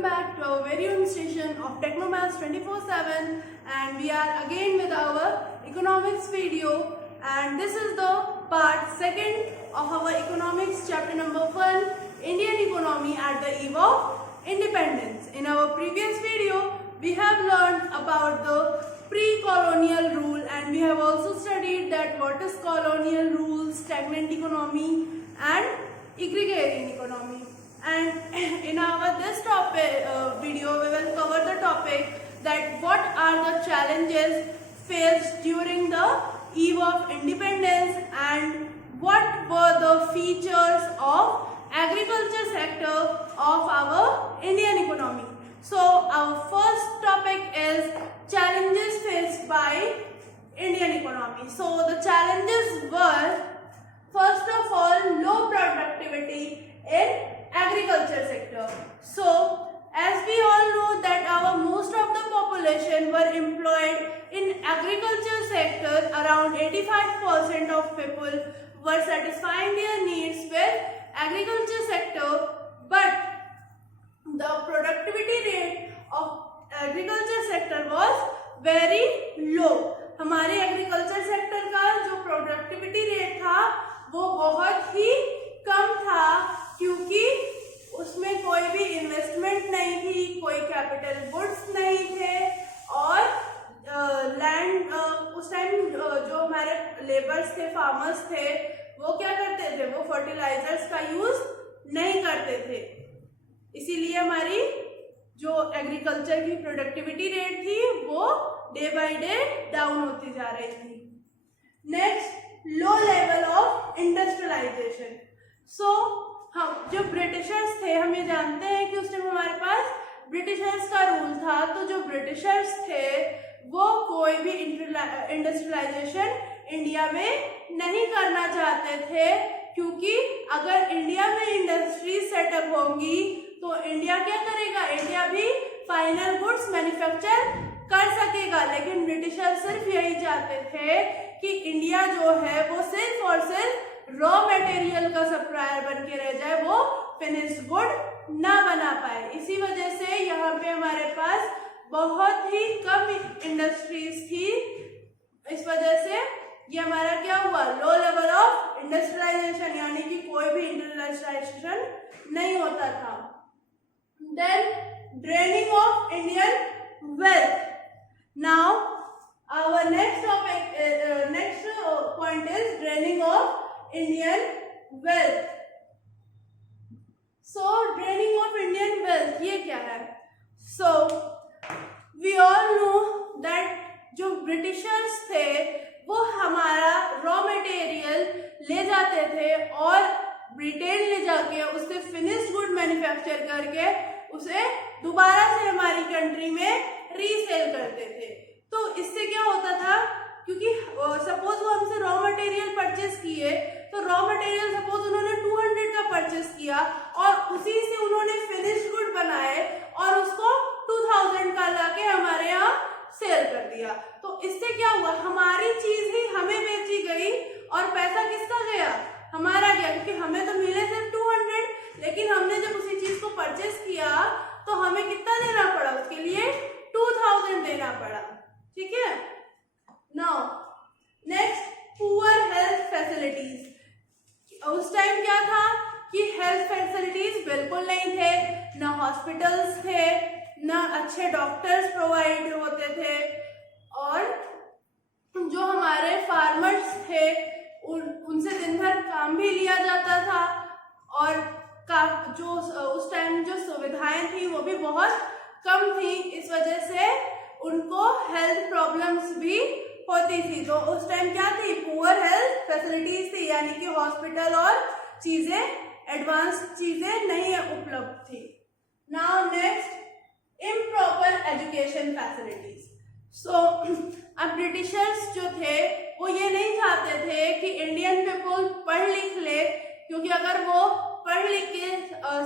welcome back to our very own station of Technomaths 24/7, and we are again with our economics video, and this is the part 2nd of our economics chapter number 1, Indian economy at the eve of independence. In our previous video we have learned about the pre-colonial rule, and we have also studied that what is colonial rule, stagnant economy and agrarian economy. And in our this topic video we will cover the topic that what are the challenges faced during the eve of independence and what were the features of agriculture sector of our Indian economy. So our first topic is challenges faced by Indian economy. So the challenges were, first of all, low productivity in agriculture sector. So as we all know that our most of the population were employed in agriculture sector, around 85% of people were satisfying their needs with agriculture sector, but the productivity rate of agriculture sector was very low. हमारे agriculture sector का जो productivity rate था वो बहुत ही कम था, क्योंकि उसमें कोई भी इन्वेस्टमेंट नहीं थी, कोई कैपिटल गुड्स नहीं थे, और लैंड उस टाइम जो हमारे लेबर्स थे, फार्मर्स थे, वो क्या करते थे, वो फर्टिलाइजर्स का यूज नहीं करते थे। इसीलिए हमारी जो एग्रीकल्चर की प्रोडक्टिविटी रेट थी वो डे बाय डे डाउन होती जा रही थी। Next, low level of industrialisation. So हम जो ब्रिटिशर्स थे, हम ये जानते हैं कि उस टाइम हमारे पास ब्रिटिशर्स का रूल था, तो जो ब्रिटिशर्स थे वो कोई भी इंडस्ट्रियलाइजेशन इंडिया में नहीं करना चाहते थे, क्योंकि अगर इंडिया में इंडस्ट्री सेटअप होंगी तो इंडिया क्या करेगा, इंडिया भी फाइनल गुड्स मैन्युफैक्चर कर सकेगा। लेकिन ब्रिटिशर सिर्फ यही चाहते थे कि इंडिया जो है वो सिर्फ और सिर्फ रॉ मटेरियल का सप्लायर बन के रह जाए, वो फिनिश्ड गुड ना बना पाए। इसी वजह से यहाँ पे हमारे पास बहुत ही कम इंडस्ट्रीज थी। इस वजह से ये हमारा क्या हुआ, लो लेवल ऑफ इंडस्ट्रियलाइजेशन, यानी कि कोई भी इंडस्ट्रियलाइजेशन नहीं होता था। Then draining of Indian wealth. Now our next topic, next point is draining of Indian wealth. So draining of Indian wealth ये क्या है? So we all know that जो ब्रिटिशर्स थे वो हमारा रॉ मटेरियल ले जाते थे और ब्रिटेन ले जाके उससे फिनिश्ड गुड मैन्युफैक्चर करके उसे दोबारा से हमारी कंट्री में रीसेल करते थे। तो इससे क्या होता था, क्योंकि सपोज वो हमसे रॉ मटेरियल परचेस किए, तो रॉ मटेरियल सपोज उन्होंने 200 का परचेस किया और उसी से उन्होंने फिनिश्ड गुड बनाए और उसको 2000 का लाके हमारे यहाँ सेल कर दिया। तो इससे क्या हुआ, हमारी चीज ही हमें बेची गई और पैसा किसका गया, हमारा गया, क्योंकि हमें तो मिले सिर्फ 200, लेकिन हमने जब उसी चीज को परचेस किया तो हमें कितना देना पड़ा, उसके लिए 2000 देना पड़ा। ठीक है। Now next, poor health facilities. उस टाइम क्या था कि हेल्थ फैसिलिटीज बिल्कुल नहीं थे, ना हॉस्पिटल्स थे, ना अच्छे डॉक्टर्स प्रोवाइड होते थे, और जो हमारे फार्मर्स थे उनसे दिन भर काम भी लिया जाता था, और जो उस टाइम जो सुविधाएं थी वो भी बहुत कम थी। इस वजह से उनको हेल्थ प्रॉब्लम्स भी होती थी। तो उस टाइम क्या थी, पुअर हेल्थ फैसिलिटीज थी, यानी कि हॉस्पिटल और चीजें, एडवांस चीजें नहीं उपलब्ध थी। Now next, improper education facilities. So अब ब्रिटिशर्स जो थे वो ये नहीं चाहते थे कि इंडियन पीपल पढ़ लिख ले, क्योंकि अगर वो पढ़ लिख के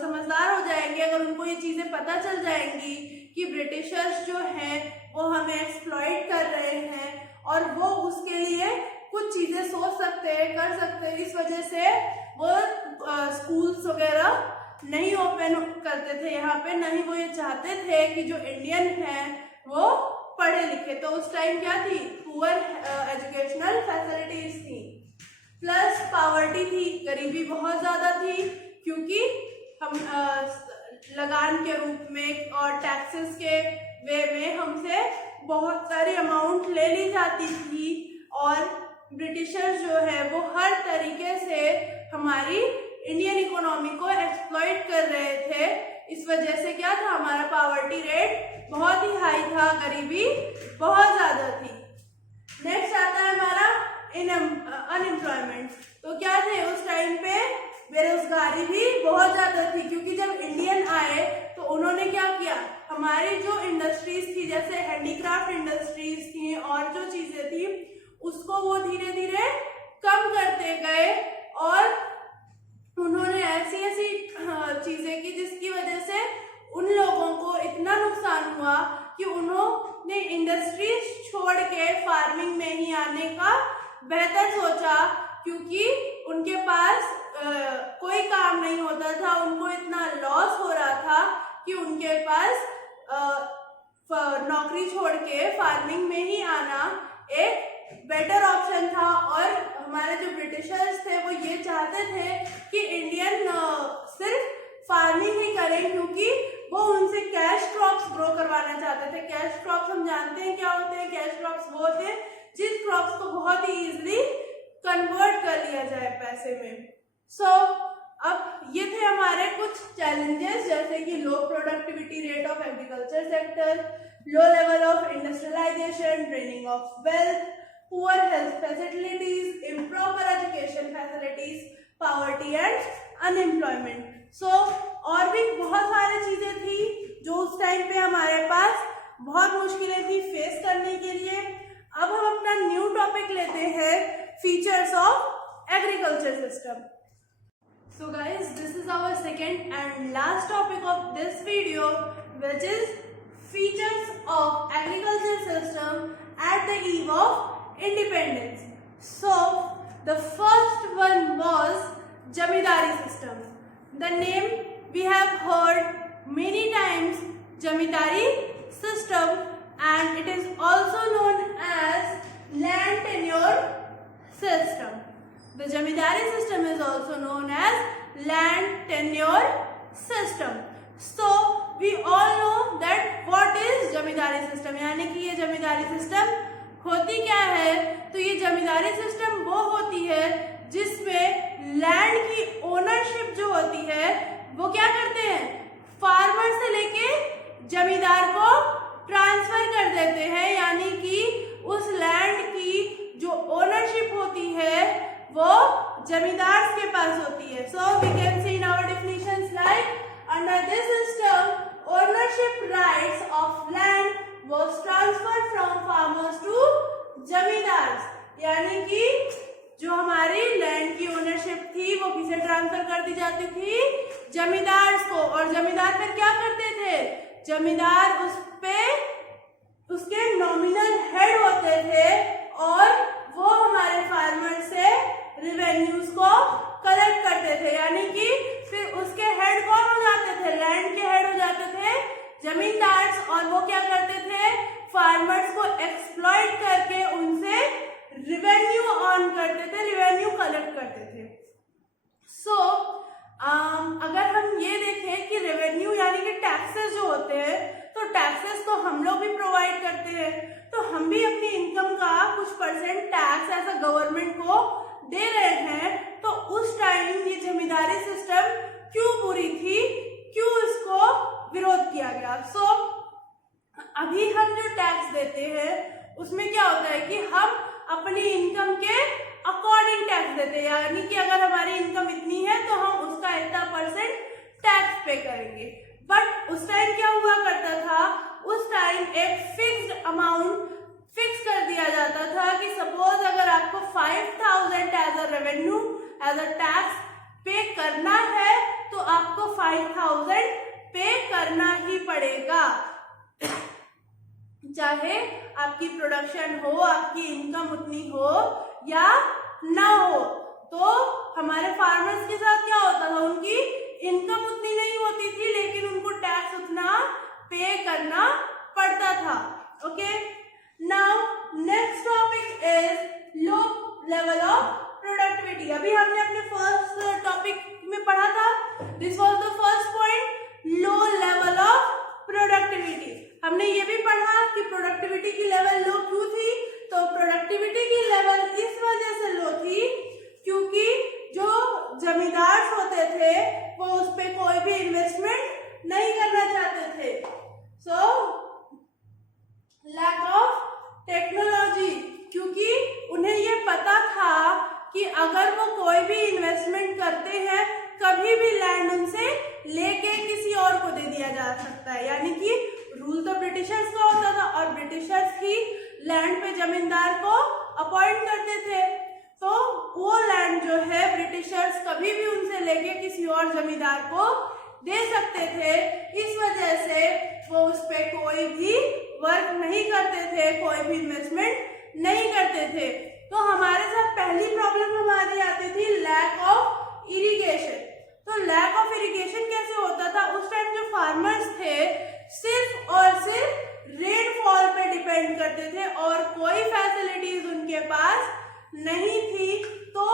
समझदार हो जाएंगे, अगर उनको ये चीजें पता चल जाएंगी कि ब्रिटिशर्स जो हैं वो हमें एक्सप्लॉइट कर रहे हैं और वो उसके लिए कुछ चीजें सोच सकते हैं, कर सकते हैं, इस वजह से वो स्कूल्स वगैरह नहीं ओपन करते थे यहाँ पे, नहीं वो ये चाहते थे कि जो इंडियन है वो पढ़े लिखे। तो उस टाइम क्या थी, पुअर एजुकेशनल फैसिलिटीज थी, प्लस पावर्टी थी, गरीबी बहुत ज्यादा थी, क्योंकि हम लगान के रूप में और टैक्सेस के वे में हमसे बहुत सारी अमाउंट ले ली जाती थी और ब्रिटिशर्स जो है वो हर तरीके से हमारी इंडियन इकोनॉमी को एक्सप्लॉइट कर रहे थे। इस वजह से क्या था, हमारा पावर्टी रेट बहुत ही हाई था, गरीबी बहुत ज्यादा थी। नेक्स्ट आता है हमारा अनएम्प्लॉयमेंट। तो क्या थे उस टाइम पे, बेरोजगारी भी बहुत ज्यादा थी, क्योंकि जब इंडियन आए तो उन्होंने क्या किया, हमारी जो इंडस्ट्रीज थी जैसे हैंडीक्राफ्ट इंडस्ट्रीज थी और जो चीजें थी उसको वो धीरे धीरे कम करते गए और उन्होंने ऐसी ऐसी चीजें की जिसकी वजह से उन लोगों को इतना नुकसान हुआ कि उन्होंने इंडस्ट्रीज छोड़ के फार्मिंग में ही आने का बेहतर सोचा, क्योंकि उनके पास कोई काम नहीं होता था, उनको इतना लॉस हो रहा था कि उनके पास नौकरी छोड़ के फार्मिंग में ही आना एक बेटर ऑप्शन था। और हमारे जो ब्रिटिशर्स थे वो ये चाहते थे कि इंडियन सिर्फ फार्मिंग ही करें, क्योंकि वो उनसे कैश क्रॉप्स ग्रो करवाना चाहते थे। कैश क्रॉप्स हम जानते हैं क्या होते हैं, कैश क्रॉप्स वो होते हैं जिस क्रॉप्स को बहुत ही इजीली कन्वर्ट कर लिया जाए पैसे में। अब ये थे हमारे कुछ चैलेंजेस, जैसे कि low productivity rate of agriculture sector, low level of industrialisation, draining of wealth, poor health facilities, improper education facilities, poverty and unemployment. और भी बहुत सारी चीजें थी जो उस टाइम पे हमारे पास बहुत मुश्किलें थी फेस करने के लिए। अब हम अपना न्यू टॉपिक लेते हैं, features of agriculture system. So guys, this is our second and last topic of this video, which is features of agriculture system at the eve of independence. So the first one was Jamindari system. The name we have heard many times, Jamindari system, and it is also known as land tenure system. The Jamindari system is also known as land tenure system. So we all know that what is Jamindari system, यानी कि ये जमींदारी system होती क्या है। तो ये जमींदारी system वो होती है जिसमें लैंड की ओनरशिप जो होती है वो क्या करते हैं, फार्मर से लेके जमींदार को ट्रांसफर कर देते हैं, यानी कि उस लैंड की जो ओनरशिप होती है वो जमींदार के पास होती है। So we can see in our definitions like under this system ownership rights of land was transferred from farmers to zamindars, यानी कि जो हमारी लैंड की ओनरशिप थी वो किसे ट्रांसफर कर दी जाती थी, जमींदार्स को। और जमींदार फिर क्या करते थे, जमींदार उस पे उसके नॉमिनल हेड होते थे और वो हमारे फार्मर से रिवेन्यूज को कलेक्ट करते थे, यानी कि फिर उसके हेड कौन हो जाते थे, लैंड के हेड हो जाते थे जमींदार्स, और वो क्या करते थे, फार्मर्स को एक्सप्लॉइट करके उनसे रिवेन्यू अर्न करते थे, रिवेन्यू कलेक्ट करते थे। अगर हम ये देखें कि रेवेन्यू यानी कि टैक्सेस जो होते हैं, तो टैक्सेस तो हम लोग भी प्रोवाइड करते हैं, तो हम भी अपनी इनकम का कुछ परसेंट टैक्स ऐसा गवर्नमेंट को दे रहे हैं। तो उस टाइम ये जमींदारी सिस्टम क्यों बुरी थी, क्यों इसको विरोध किया गया। अभी हम जो टैक्स देते हैं उसमें क्या होता है कि हम अपनी इनकम के अकॉर्डिंग टैक्स देते हैं, यानी कि अगर हमारी इनकम इतनी है तो हम उसका इतना परसेंट टैक्स पे करेंगे। बट उस टाइम क्या हुआ करता था, उस टाइम एक फिक्स्ड अमाउंट फिक्स कर दिया जाता था कि सपोज अगर आपको 5000 as a revenue as a tax pay करना है तो आपको 5000 पे करना ही पड़ेगा, चाहे आपकी प्रोडक्शन हो, आपकी इनकम उतनी हो या ना हो। तो हमारे फार्मर्स के साथ क्या होता था, उनकी इनकम उतनी नहीं होती थी, लेकिन उनको टैक्स उतना पे करना पड़ता था। Okay, now next topic is low level of productivity. अभी हमने अपने फर्स्ट टॉपिक में पढ़ा था, this was the first point, low level of productivity. हमने ये भी पढ़ा कि प्रोडक्टिविटी की लेवल लो क्यों थी। तो प्रोडक्टिविटी की लेवल इस वजह से लो थी क्योंकि जो जमींदार होते थे वो उस पे कोई भी इन्वेस्टमेंट नहीं करना चाहते थे। सो लैक ऑफ टेक्नोलॉजी, क्योंकि उन्हें ये पता था कि अगर वो कोई भी इन्वेस्टमेंट करते हैं कभी भी लैंड उनसे लेके किसी और को दे दिया जा सकता है। यानी कि रूल तो ब्रिटिशर्स का होता था और ब्रिटिशर्स ही लैंड पे जमींदार को अपॉइंट करते थे। तो वो लैंड जो है ब्रिटिशर्स कभी भी उनसे लेके किसी और जमींदार को दे सकते थे। इस वजह से वो उस पे कोई भी वर्क नहीं करते थे, कोई भी इन्वेस्टमेंट नहीं करते थे। तो हमारे साथ पहली प्रॉब्लम हमारी आती थी लैक ऑफ इरिगेशन। तो लैक ऑफ इरिगेशन कैसे होता था? उस टाइम जो फार्मर्स थे सिर्फ और सिर्फ रेनफॉल पे डिपेंड करते थे और कोई फैसिलिटीज उनके पास नहीं थी। तो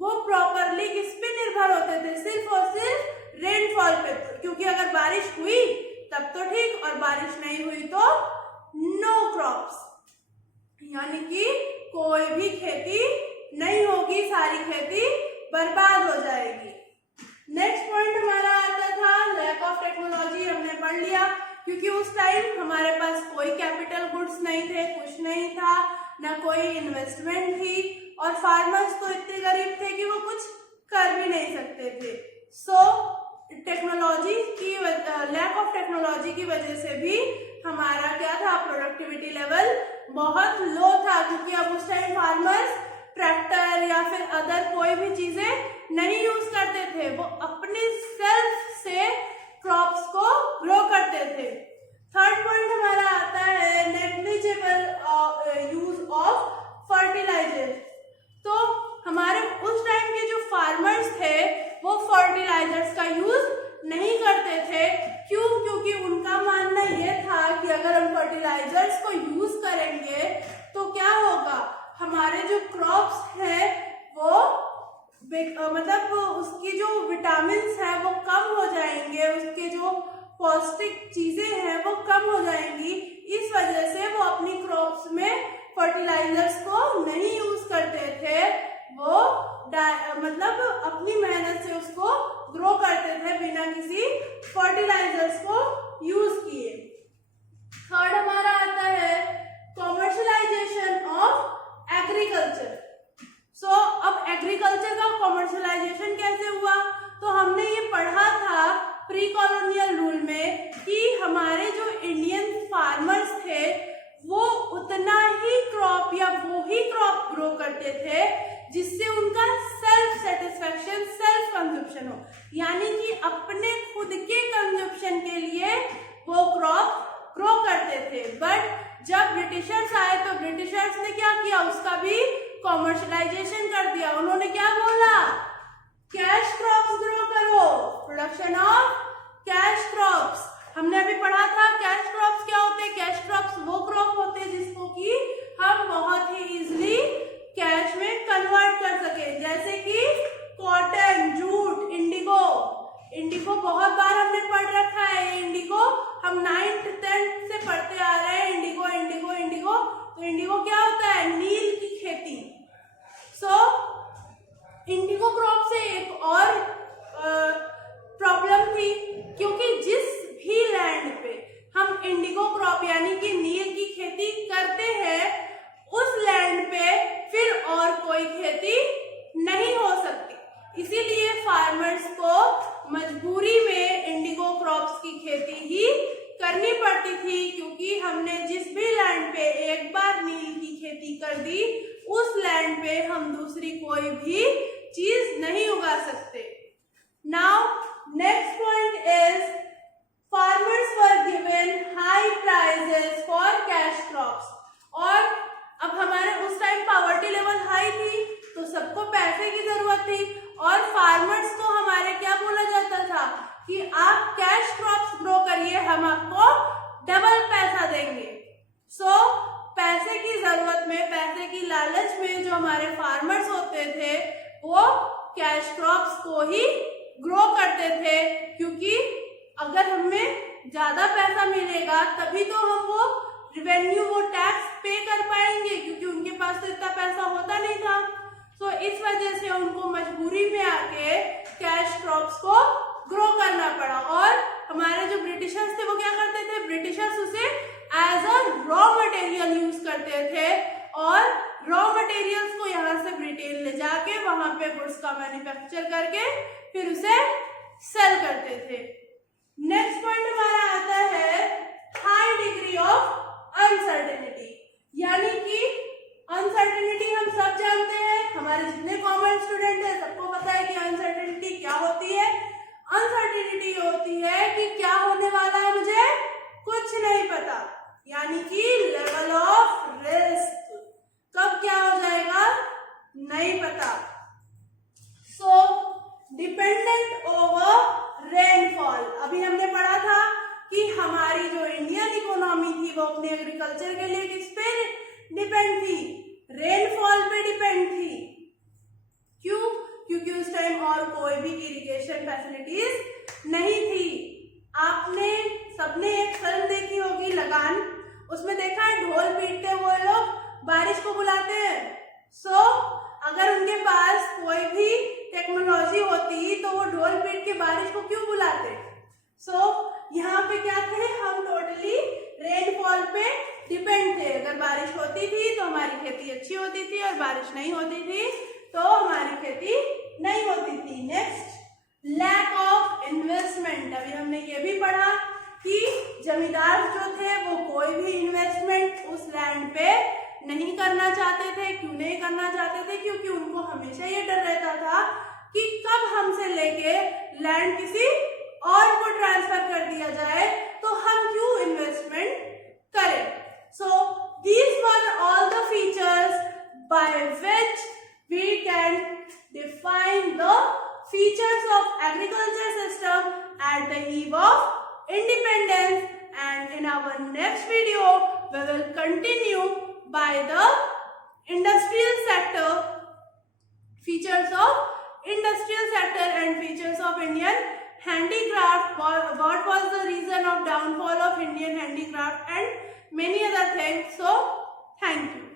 वो प्रॉपरली किस पे निर्भर होते थे? सिर्फ और सिर्फ रेनफॉल पे, क्योंकि अगर बारिश हुई तब तो ठीक और बारिश नहीं हुई तो नो क्रॉप्स, यानी कि कोई भी खेती नहीं होगी, सारी खेती बर्बाद हो जाएगी। नेक्स्ट पॉइंट हमारा आता था लैक ऑफ टेक्नोलॉजी। हमने पढ़ लिया क्योंकि उस टाइम हमारे पास कोई कैपिटल गुड्स नहीं थे, कुछ नहीं था, ना कोई इन्वेस्टमेंट थी और फार्मर्स तो इतने गरीब थे कि वो कुछ कर भी नहीं सकते थे। सो टेक्नोलॉजी की लैक ऑफ टेक्नोलॉजी की वजह से भी हमारा क्या था, प्रोडक्टिविटी लेवल बहुत लो था, क्योंकि अब उस टाइम फार्मर्स ट्रैक्टर या फिर अदर कोई भी चीजें नहीं यूज करते थे, वो अपनी सेल्फ से क्रॉप्स को ग्रो करते थे। थर्ड पॉइंट हमारा आता है नेग्लिजिबल यूज ऑफ फर्टिलाइजर। तो हमारे उस टाइम के जो फार्मर्स थे वो फर्टिलाइजर्स का यूज नहीं करते थे। क्यों? क्योंकि उनका मानना यह था कि अगर हम फर्टिलाइजर्स को यूज करेंगे तो क्या होगा, हमारे जो क्रॉप्स हैं वो मतलब उसकी जो विटामिन्स है वो कम हो जाएंगे, उसके जो पौष्टिक चीजें हैं वो कम हो जाएंगी। इस वजह से वो अपनी क्रॉप्स में फर्टिलाइजर्स को नहीं यूज करते थे, वो मतलब अपनी मेहनत से उसको ग्रो करते थे बिना किसी फर्टिलाइजर्स को यूज किए। थर्ड हमारा आता है कॉमर्शलाइजेशन ऑफ एग्रीकल्चर। सो अब एग्रीकल्चर का कॉमर्शलाइजेशन कैसे हुआ? तो हमने ये पढ़ा था प्री कॉलोनियल रूल में कि हमारे जो इंडियन फार्मर्स थे वो उतना ही क्रॉप या वो ही क्रॉप ग्रो करते थे जिससे उनका सेल्फ सेटिस्फेक्शन, सेल्फ कंजप्शन हो, यानी कि अपने खुद के कंजप्शन के लिए वो क्रॉप ग्रो करते थे। बट जब ब्रिटिशर्स आए तो ब्रिटिशर्स ने क्या किया, उसका भी कॉमर्शलाइजेशन कर दिया। उन्होंने क्या बोला, कैश क्रॉप्स ग्रो करो, प्रोडक्शन ऑफ कैश क्रॉप्स। हमने अभी पढ़ा था कैश क्रॉप्स क्या होते हैं। कैश क्रॉप्स वो क्रॉप होते हैं जिसको कि हम बहुत ही इजिली कैश में कन्वर्ट कर सके, जैसे कि कॉटन, जूट, इंडिगो। इंडिगो बहुत बार हमने पढ़ रखा है, इंडिगो हम 9th 10th से पढ़ते आ रहे हैं, इंडिगो इंडिगो इंडिगो। तो इंडिगो क्या होता है, नील की खेती। सो इंडिगो क्रॉप से एक और प्रॉब्लम थी, क्योंकि जिस भी लैंड पे हम इंडिगो क्रॉप यानी कि नील की खेती करते हैं उस लैंड पे फिर और कोई खेती नहीं हो सकती। इसीलिए फार्मर्स को मजबूरी में इंडिगो क्रॉप्स की खेती ही करनी पड़ती थी, क्योंकि हमने जिस भी लैंड पे एक बार नील की खेती कर दी उस लैंड पे हम दूसरी कोई भी चीज नहीं उगा सकते। Now next point is farmers were given high prices for cash crops. और अब हमारे उस टाइम पॉवर्टी लेवल हाई थी तो सबको पैसे की जरूरत थी और फार्मर्स को हमारे क्या बोला जाता था, हम आपको डबल पैसा देंगे। सो पैसे की जरूरत में, पैसे की लालच में जो हमारे फार्मर्स होते थे वो कैश क्रॉप्स को ही ग्रो करते थे, क्योंकि अगर हमें ज्यादा पैसा मिलेगा तभी तो हम वो रिवेन्यू, वो टैक्स पे कर पाएंगे, क्योंकि उनके पास तो इतना पैसा होता नहीं था। तो इस वजह से उनको मजबूरी में आके कैश क्रॉप्स को ग्रो करना पड़ा। और हमारे जो ब्रिटिशर्स थे वो क्या करते थे, ब्रिटिशर्स उसे as a raw material use करते थे और रॉ मटेरियल्स को यहाँ से ब्रिटेन ले जाके वहां पे गुड्स का मैन्युफैक्चर करके फिर उसे सेल करते थे। नेक्स्ट पॉइंट हमारा आता है हाई डिग्री ऑफ अनसर्टेनिटी, यानी कि अनसर्टेनिटी हम सब जानते हैं, हमारे जितने कॉमन स्टूडेंट हैं सबको पता है कि अनसर्टेनिटी क्या होती है। अनसर्टेनिटी होती है कि क्या होने वाला है मुझे कुछ नहीं पता, यानी कि लेवल ऑफ रिस्क, कब क्या हो जाएगा नहीं पता। सो डिपेंडेंट ओवर रेनफॉल, अभी हमने पढ़ा था कि हमारी जो इंडियन इकोनॉमी थी वो अपने एग्रीकल्चर के लिए किस पे डिपेंड थी, रेनफॉल पे डिपेंड थी। क्यों? क्योंकि उस टाइम और कोई भी इरिगेशन फैसिलिटीज नहीं थी। आपने सबने एक फिल्म देखी होगी लगान, उसमें देखा है ढोल पीटते हुए लोग बारिश को बुलाते हैं। सो अगर उनके पास कोई भी टेक्नोलॉजी होती तो वो ढोल पीट के बारिश को क्यों बुलाते। यहाँ पे क्या थे, हम टोटली रेनफॉल पे डिपेंड थे। अगर बारिश होती थी तो हमारी खेती अच्छी होती थी और बारिश नहीं होती थी तो हमारी खेती नहीं होती थी। नेक्स्ट, लैक ऑफ इन्वेस्टमेंट, अभी हमने ये भी पढ़ा कि जमींदार जो थे वो कोई भी इन्वेस्टमेंट उस लैंड पे नहीं करना चाहते थे। क्यों नहीं करना चाहते थे? क्योंकि उनको हमेशा ये डर रहता था कि कब हमसे लेके लैंड किसी और को ट्रांसफर कर दिया जाए तो हम क्यों इन्वेस्टमेंट करें। So these were all the features by which we can define the features of agriculture system at the eve of independence, and in our next video we will continue by the industrial sector, features of industrial sector and features of Indian handicraft, what was the reason of downfall of Indian handicraft and many other things. So thank you.